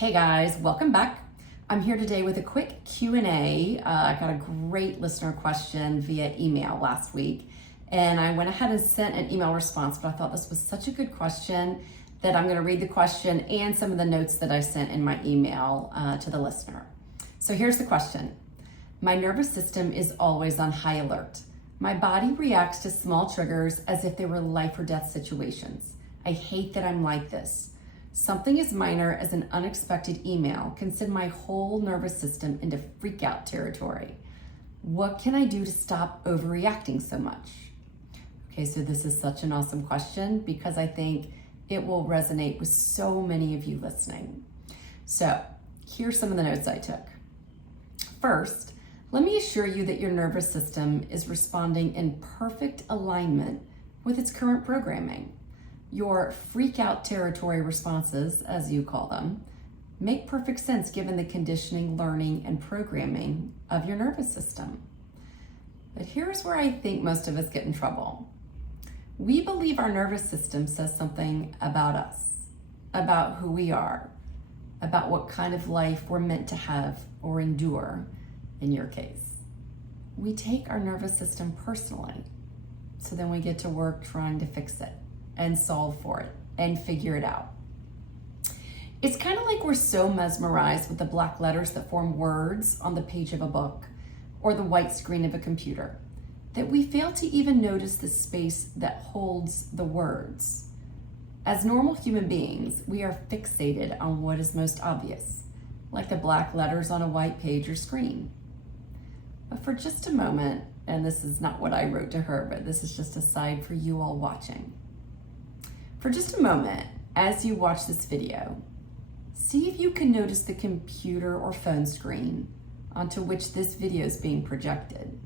Hey guys, welcome back. I'm here today with a quick Q&A. I got a great listener question via email last week, and I went ahead and sent an email response, but I thought this was such a good question that I'm going to read the question and some of the notes that I sent in my email to the listener. So here's the question. My nervous system is always on high alert. My body reacts to small triggers as if they were life or death situations. I hate that I'm like this. Something as minor as an unexpected email can send my whole nervous system into freak out territory. What can I do to stop overreacting so much? Okay, so this is such an awesome question because I think it will resonate with so many of you listening. So here's some of the notes I took. First, let me assure you that your nervous system is responding in perfect alignment with its current programming. Your freak out territory responses, as you call them, make perfect sense given the conditioning, learning, and programming of your nervous system. But here's where I think most of us get in trouble. We believe our nervous system says something about us, about who we are, about what kind of life we're meant to have or endure, in your case. We take our nervous system personally, so then we get to work trying to fix it and solve for it and figure it out. It's kind of like we're so mesmerized with the black letters that form words on the page of a book or the white screen of a computer that we fail to even notice the space that holds the words. As normal human beings, we are fixated on what is most obvious, like the black letters on a white page or screen. But for just a moment, and this is not what I wrote to her, but this is just a side for you all watching. For just a moment, as you watch this video, see if you can notice the computer or phone screen onto which this video is being projected.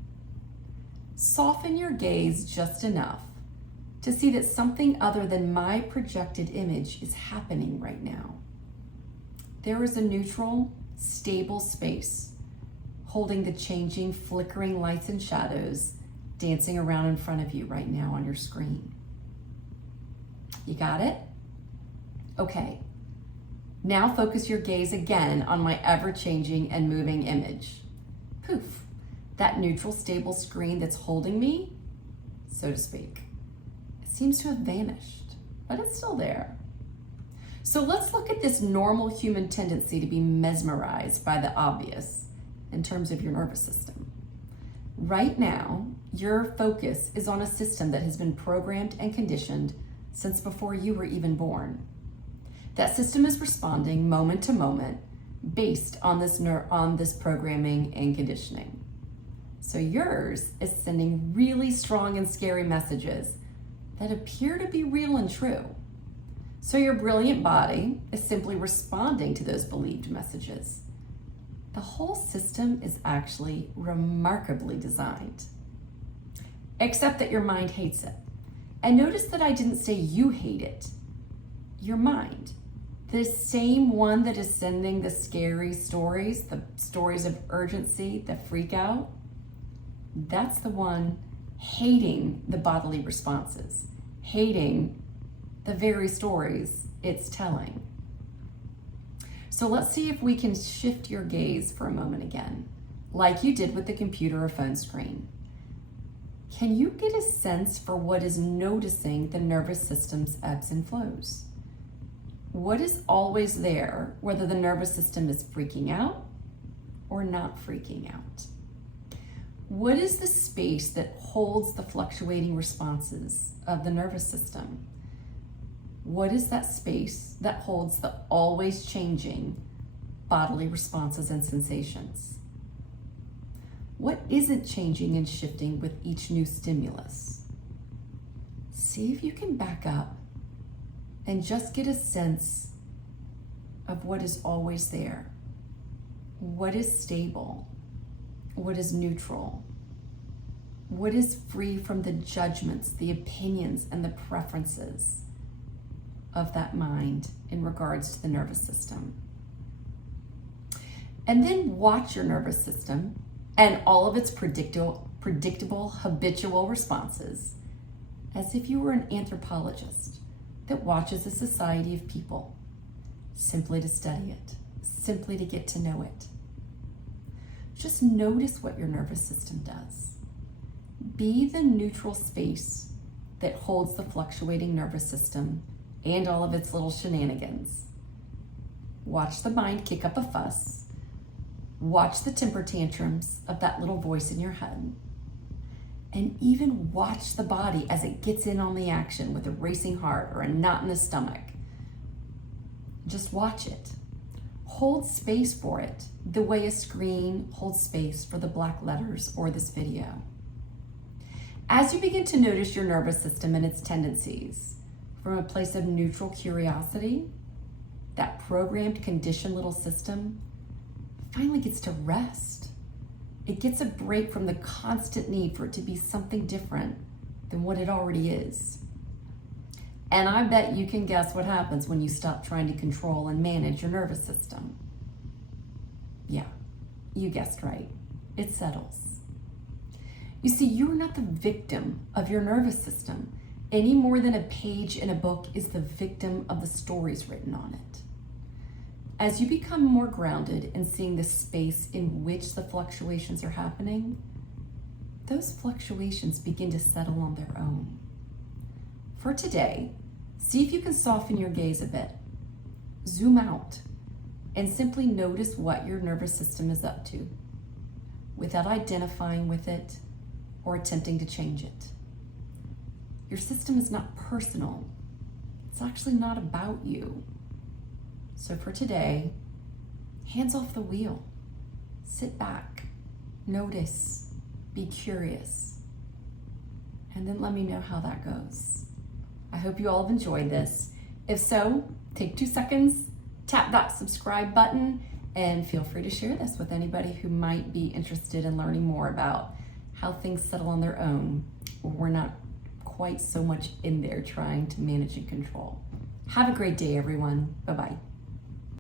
Soften your gaze just enough to see that something other than my projected image is happening right now. There is a neutral, stable space holding the changing, flickering lights and shadows dancing around in front of you right now on your screen. You got it? Okay. Now focus your gaze again on my ever-changing and moving image. Poof, that neutral, stable screen that's holding me, so to speak. It seems to have vanished, but it's still there. So let's look at this normal human tendency to be mesmerized by the obvious in terms of your nervous system. Right now, your focus is on a system that has been programmed and conditioned since before you were even born. That system is responding moment to moment based on this programming and conditioning. So yours is sending really strong and scary messages that appear to be real and true. So your brilliant body is simply responding to those believed messages. The whole system is actually remarkably designed, except that your mind hates it. And notice that I didn't say you hate it. Your mind, the same one that is sending the scary stories, the stories of urgency, the freak out, that's the one hating the bodily responses, hating the very stories it's telling. So let's see if we can shift your gaze for a moment again, like you did with the computer or phone screen. Can you get a sense for what is noticing the nervous system's ebbs and flows? What is always there, whether the nervous system is freaking out or not freaking out? What is the space that holds the fluctuating responses of the nervous system? What is that space that holds the always changing bodily responses and sensations? What isn't changing and shifting with each new stimulus? See if you can back up and just get a sense of what is always there. What is stable? What is neutral? What is free from the judgments, the opinions, and the preferences of that mind in regards to the nervous system? And then watch your nervous system and all of its predictable, habitual responses as if you were an anthropologist that watches a society of people simply to study it. simply to get to know it. Just notice what your nervous system does. Be the neutral space that holds the fluctuating nervous system and all of its little shenanigans. Watch the mind kick up a fuss. Watch the temper tantrums of that little voice in your head. And even watch the body as it gets in on the action with a racing heart or a knot in the stomach. Just watch it. Hold space for it the way a screen holds space for the black letters or this video. As you begin to notice your nervous system and its tendencies from a place of neutral curiosity, that programmed, conditioned little system finally gets to rest. It gets a break from the constant need for it to be something different than what it already is. And I bet you can guess what happens when you stop trying to control and manage your nervous system. Yeah, you guessed right. It settles. You see, you're not the victim of your nervous system any more than a page in a book is the victim of the stories written on it. As you become more grounded in seeing the space in which the fluctuations are happening, those fluctuations begin to settle on their own. For today, see if you can soften your gaze a bit. Zoom out and simply notice what your nervous system is up to without identifying with it or attempting to change it. Your system is not personal. It's actually not about you. So for today, hands off the wheel. Sit back, notice, be curious, and then let me know how that goes. I hope you all have enjoyed this. If so, take 2 seconds, tap that subscribe button, and feel free to share this with anybody who might be interested in learning more about how things settle on their own, or we're not quite so much in there trying to manage and control. Have a great day, everyone. Bye-bye.